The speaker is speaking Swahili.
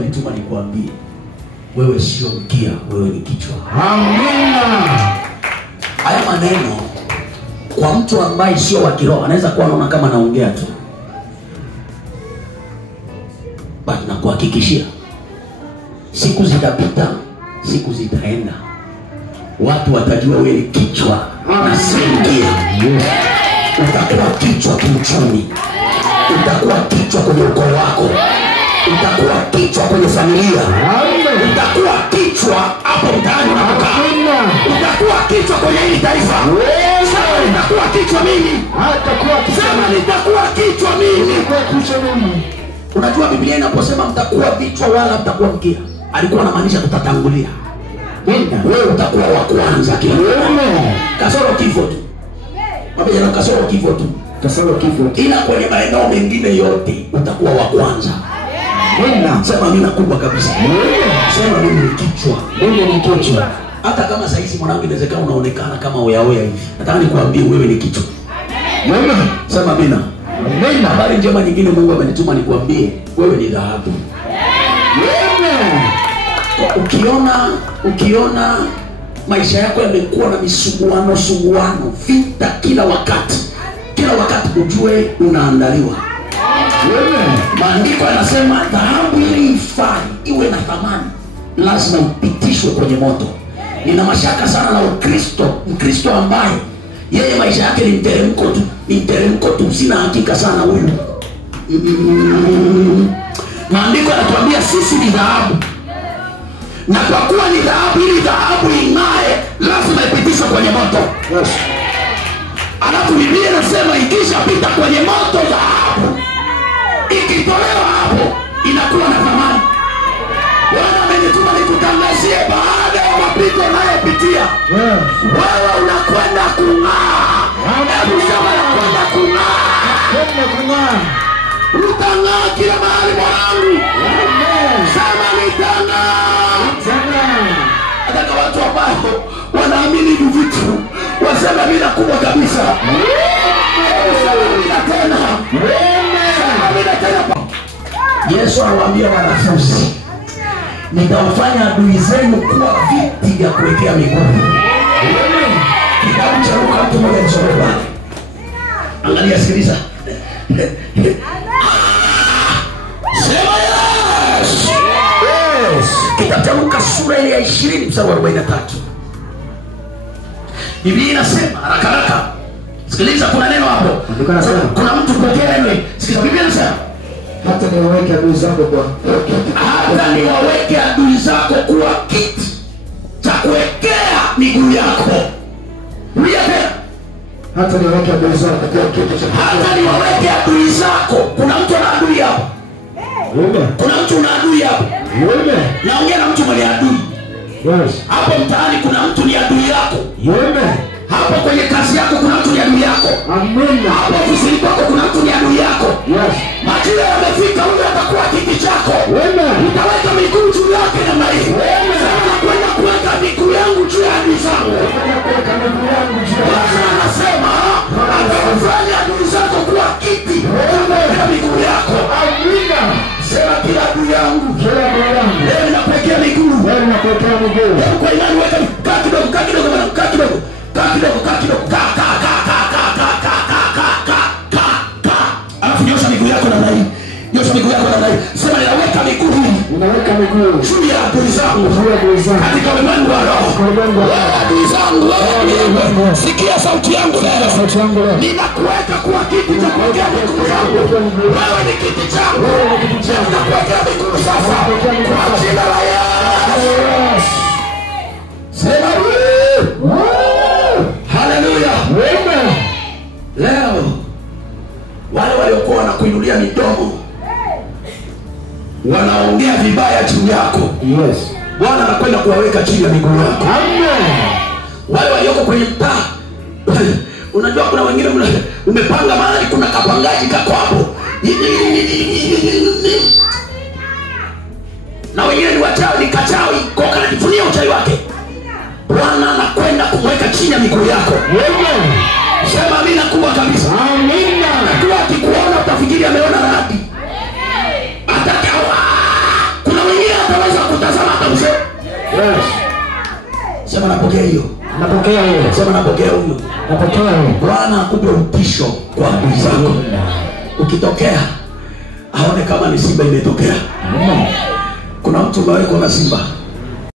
amenituma nikuambie, wewe sio mkia, wewe ni kichwa. Amina. Haya maneno kwa mtu ambaye sio wa kiroho anaweza kuwa anaona kama naongea tu, but nakuhakikishia siku zitapita, siku zitaenda, watu watajua wewe ni kichwa na si mkia. Utakuwa kichwa kiuchumi, utakuwa kichwa kwenye ukoo wako, utakuwa kichwa kwenye familia, utakuwa kichwa hapo mtaani unapokaa, utakuwa kichwa kwenye hili taifa. Sema nitakuwa kichwa mimi, sema nitakuwa kichwa mimi. Unajua Biblia inaposema mtakuwa vichwa wala mtakuwa mkia, alikuwa anamaanisha tutatangulia. Wewe utakuwa wa kwanza kila kasoro kifo tu. Mabaya na kasoro kifo tu. Kasoro kifo. Ila kwenye maeneo mengine yote utakuwa wa kwanza. Sema mimi nakubwa kabisa. Sema mimi ni kichwa. Mimi ni kichwa. Hata kama sasa hivi mwanangu inawezekana unaonekana kama oya hivi, nataka nikwambie wewe ni kichwa. Sema mimi. Amen. Habari njema nyingine Mungu amenituma nikwambie, wewe ni dhahabu. Ukiona maisha yako yamekuwa na misuguano, vita kila wakati ujue unaandaliwa. Maandiko yanasema dhahabu ili ifai iwe na thamani lazima upitishwe kwenye moto. Nina mashaka sana na Mkristo ambaye yeye maisha yake ni mteremko tu, sina hakika sana huyu. Maandiko yanatuambia sisi ni dhahabu. Na kwa kuwa ni dhahabu, ili dhahabu ing'ae lazima ipitishwe kwenye moto. Alafu Biblia inasema ikishapita kwenye moto dhahabu ikitolewa hapo inakuwa na thamani. Bwana amenituma nikutangazie baada ya mapito unayopitia, wewe unakwenda kung'aa. Hebu sema unakwenda kung'aa. Utang'aa kila mahali mwanangu. Sema nitang'aa. Hata watu ambao wanaamini hivi vitu wasema mimi nakubwa kabisa. Yesu anawaambia wanafunzi, nitawafanya adui zenu kuwa viti vya kuwekea miguu. Kitabu cha Luka mtu mmoja nisome pale. Angalia, sikiliza. Sema yes. Kitabu cha Luka sura ile ya 20 mstari wa 43. Biblia inasema haraka. Sikiliza, kuna neno hapo. Kuna mtu pokea neno. Sikiliza, Biblia inasema hata niwaweke adui zako kuwa kiti cha kuwekea miguu yako. Hata niwaweke adui zako kuwa kiti cha adui zako. Kuna mtu ana adui hapo. Kuna mtu ana adui hapo. Naongea na mtu mwenye adui. Hapo mtaani kuna mtu ni adui yako. Hapo kwenye kazi yako kuna mtu ni adui yako. Hapo ofisini kwako kuna mtu ni adui yako. Majira yamefika, huyo atakuwa kiti chako. Utaweka miguu juu yake namna hii. Sasa kwenda kuweka miguu yangu juu ya adui zangu. Bwana anasema atafanya adui zako kuwa kiti cha miguu yako. Sema kila adui yangu leo nakuwekea miguu. Kwa imani weka kidogo. Alafu nyosha miguu yako namna hii. Sema ninaweka miguu juu ya adui zangu katika ulimwengu wa roho. Adui zangu, sikia sauti yangu leo. Ninakuweka kuwa kiti cha kuwekea miguu yangu. Wewe ni kiti changu. Ninakuwekea miguu sasa kwa jina la Yesu. Sema haleluya. Leo wale waliokuwa wanakuinulia midomo wanaongea vibaya juu yako, Bwana anakwenda kuwaweka chini ya miguu yako. Wale walioko kwenye mtaa, unajua kuna wengine umepanga mahali kuna kapangaji kako hapo, na wengine ni wachawi, ni kachawi, kwa kanajifunia uchawi wake. Bwana anakwenda kumweka chini ya miguu yako. Sema amina kubwa kabisa. Najua akikuona utafikiri ameona radi. Atakawa kuna wengine Sema napokea hiyo. Napokea hiyo. Sema napokea huyo. Napokea hiyo. Bwana akupe utisho kwa adui zako. Ukitokea aone kama ni simba imetokea. Kuna mtu umewekwa na simba.